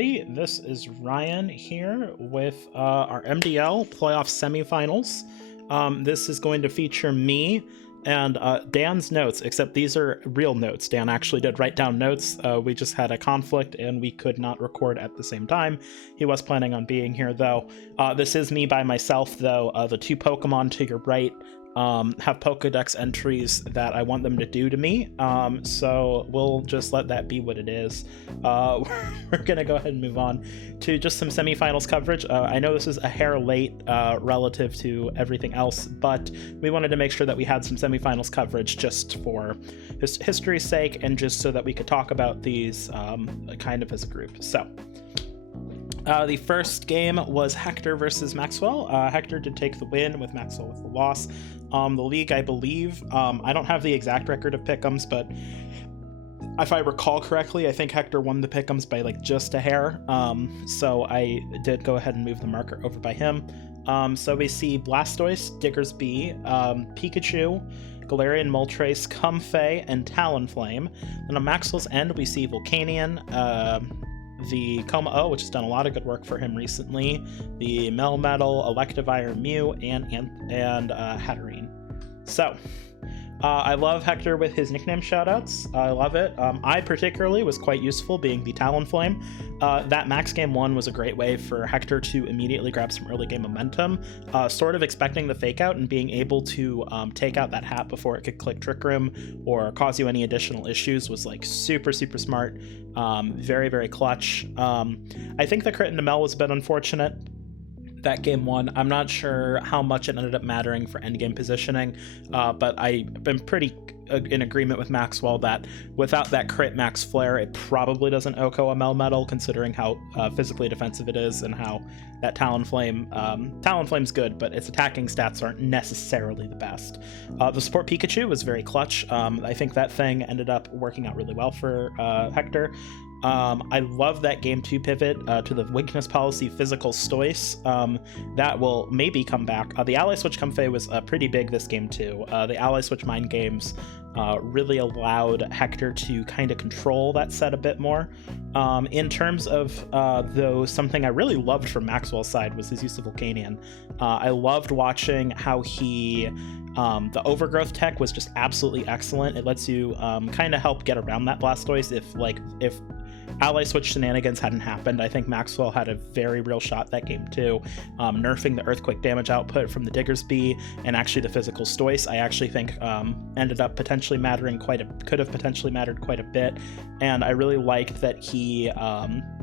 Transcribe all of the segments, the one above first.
everybody. This is Ryan here with our MDL playoff semifinals. This is going to feature me and Dan's notes, except these are real notes. Dan actually did write down notes. We just had a conflict and we could not record at the same time. He was planning on being here, though. This is me by myself, though. The two Pokemon to your right have Pokedex entries that I want them to do to me, so we'll just let that be what it is. We're gonna go ahead and move on to just some semifinals coverage. I know this is a hair late relative to everything else, but we wanted to make sure that we had some semifinals coverage just for history's sake and just so that we could talk about these kind of as a group. So the first game was Hector versus Maxwell. Hector did take the win with Maxwell with the loss. The league, I believe, I don't have the exact record of pick'ems, but if I recall correctly, I think Hector won the pick'ems by like just a hair. So I did go ahead and move the marker over by him. So we see Blastoise, Diggersby, Pikachu, Galarian Moltres, Comfey, and Talonflame. Then on Maxwell's end, we see Volcanion, the Coma-O, which has done a lot of good work for him recently, the Melmetal, Electivire, Mew, and Hatterene. So, I love Hector with his nickname shoutouts. I love it. I particularly was quite useful being the Talonflame. That Max Game 1 was a great way for Hector to immediately grab some early game momentum, sort of expecting the fake out and being able to take out that hat before it could click Trick Room or cause you any additional issues was like super smart. Very, very clutch. I think the crit into Mel was a bit unfortunate. That game 1, I'm not sure how much it ended up mattering for endgame positioning, but I've been pretty in agreement with Maxwell that without that crit Max Flare, it probably doesn't OHKO a Melmetal, considering how physically defensive it is and how that Talonflame's good, but its attacking stats aren't necessarily the best. The support Pikachu was very clutch. I think that thing ended up working out really well for Hector. I love that game 2 pivot to the weakness policy physical Stoice. That will maybe come back. The Ally Switch Comfey was pretty big this game too. The Ally Switch Mind Games really allowed Hector to kind of control that set a bit more. In terms of though, something I really loved from Maxwell's side was his use of Volcanion. I loved watching how he the overgrowth tech was just absolutely excellent. It lets you kind of help get around that Blastoise if Ally Switch shenanigans hadn't happened. I think Maxwell had a very real shot that game too. Nerfing the Earthquake damage output from the Diggersby and actually the physical Stoice, I actually think ended up potentially mattering could have potentially mattered quite a bit. And I really liked that he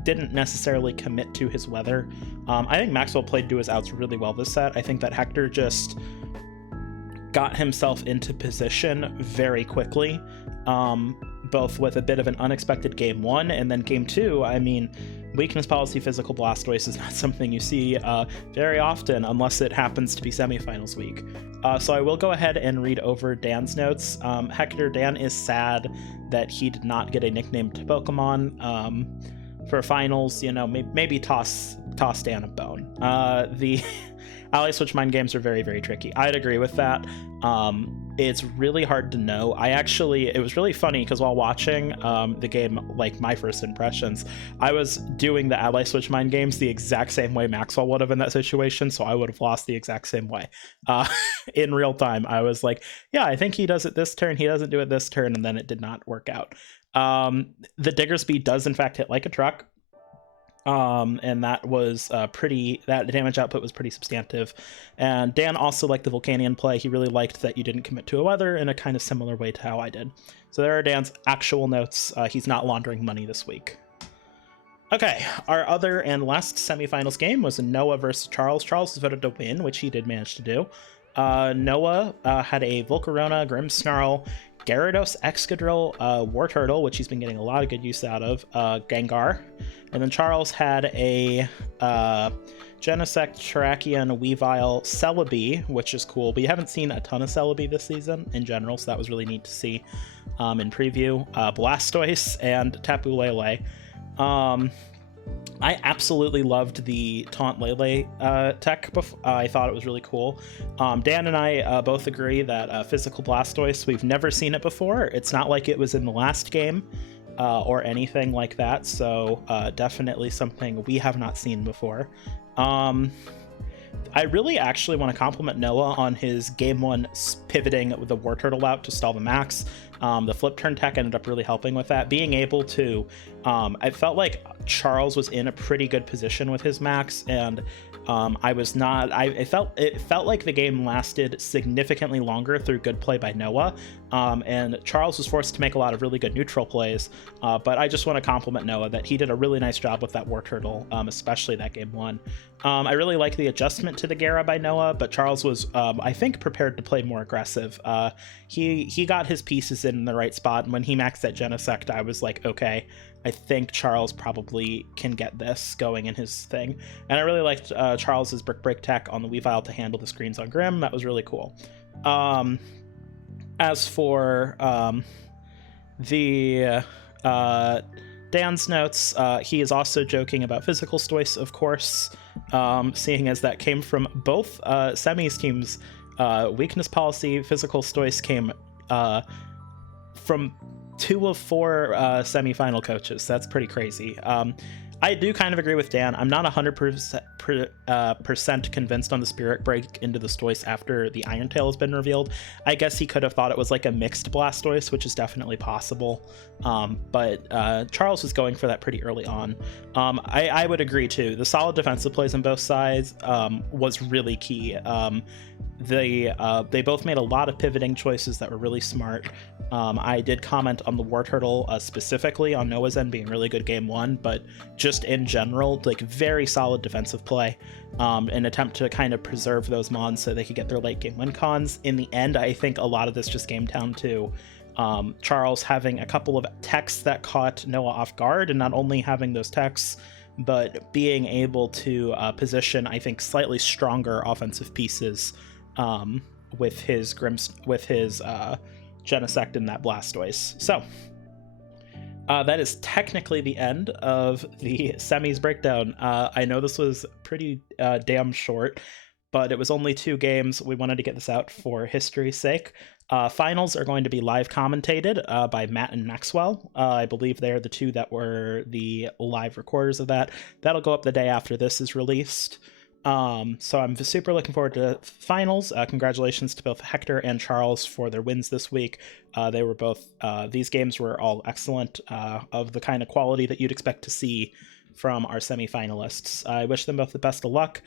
didn't necessarily commit to his weather. I think Maxwell played to his outs really well this set. I think that Hector just got himself into position very quickly. Both with a bit of an unexpected game 1 and then game 2. I mean, weakness policy physical Blastoise is not something you see very often unless it happens to be semifinals week. So I will go ahead and read over Dan's notes. Hector, Dan is sad that he did not get a nickname to Pokemon for finals. You know, maybe toss Dan a bone. The Ally Switch Mind Games are very, very tricky. I'd agree with that. It's really hard to know. It was really funny because while watching the game, like my first impressions, I was doing the Ally Switch Mind Games the exact same way Maxwell would have in that situation, so I would have lost the exact same way. In real time, I was like, yeah, I think he does it this turn, he doesn't do it this turn, and then it did not work out. The Diggersby does in fact hit like a truck. And that was that damage output was pretty substantive. And Dan also liked the Volcanion play. He really liked that you didn't commit to a weather in a kind of similar way to how I did. So there are Dan's actual notes. He's not laundering money this week. Okay, our other and last semifinals game was Noah versus Charles. Charles was voted to win, which he did manage to do. Noah had a Volcarona, Grimmsnarl, Gyarados, Excadrill, Wartortle, which he's been getting a lot of good use out of, Gengar. And then Charles had a Genesect, Terrakion, Weavile, Celebi, which is cool. We haven't seen a ton of Celebi this season in general, so that was really neat to see in preview. Blastoise and Tapu Lele. I absolutely loved the Taunt Lele tech. I thought it was really cool. Dan and I both agree that physical Blastoise, we've never seen it before. It's not like it was in the last game. or anything like that. So definitely something we have not seen before. I really actually want to compliment Noah on his game one pivoting with the War Turtle out to stall the max. The flip turn tech ended up really helping with that. Being able to, I felt like Charles was in a pretty good position with his max, and I was not. It felt like the game lasted significantly longer through good play by Noah, and Charles was forced to make a lot of really good neutral plays. But I just want to compliment Noah that he did a really nice job with that War Turtle, especially that game one. I really like the adjustment to the Gera by Noah, but Charles was, I think, prepared to play more aggressive. He got his pieces in the right spot, and when he maxed that Genesect, I was like, okay, I think Charles probably can get this going in his thing. And I really liked Charles's Brick Break tech on the Weavile to handle the screens on Grim. That was really cool. As for the Dan's notes, he is also joking about physical stoice, of course, seeing as that came from both semis teams. Weakness policy, physical stoice came from 2 of 4 semifinal coaches. That's pretty crazy. I do kind of agree with Dan. I'm not 100% convinced on the Spirit Break into the Stoice after the Iron Tail has been revealed. I guess he could have thought it was like a mixed Blastoise, which is definitely possible. But Charles was going for that pretty early on. I would agree too. The solid defensive plays on both sides was really key. They both made a lot of pivoting choices that were really smart. I did comment on the War Turtle specifically on Noah's end being really good game one, but just in general, like very solid defensive play, an attempt to kind of preserve those mons so they could get their late game win cons. In the end, I think a lot of this just came down to Charles having a couple of techs that caught Noah off guard, and not only having those techs, but being able to position, I think, slightly stronger offensive pieces with his Genesect and that Blastoise. So that is technically the end of the semis breakdown. I know this was pretty damn short, but it was only 2 games. We wanted to get this out for history's sake. Finals are going to be live commentated by Matt and Maxwell. I believe they're the 2 that were the live recorders of that. That'll go up the day after this is released. So I'm super looking forward to finals. Congratulations to both Hector and Charles for their wins this week. They were both, these games were all excellent, of the kind of quality that you'd expect to see from our semifinalists. I wish them both the best of luck.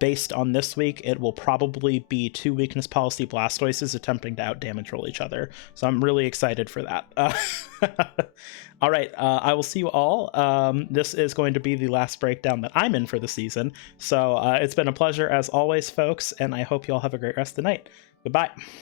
Based on this week, it will probably be 2 weakness policy Blastoises attempting to out-damage roll each other. So I'm really excited for that. All right, I will see you all. This is going to be the last breakdown that I'm in for the season. So it's been a pleasure as always, folks, and I hope you all have a great rest of the night. Goodbye.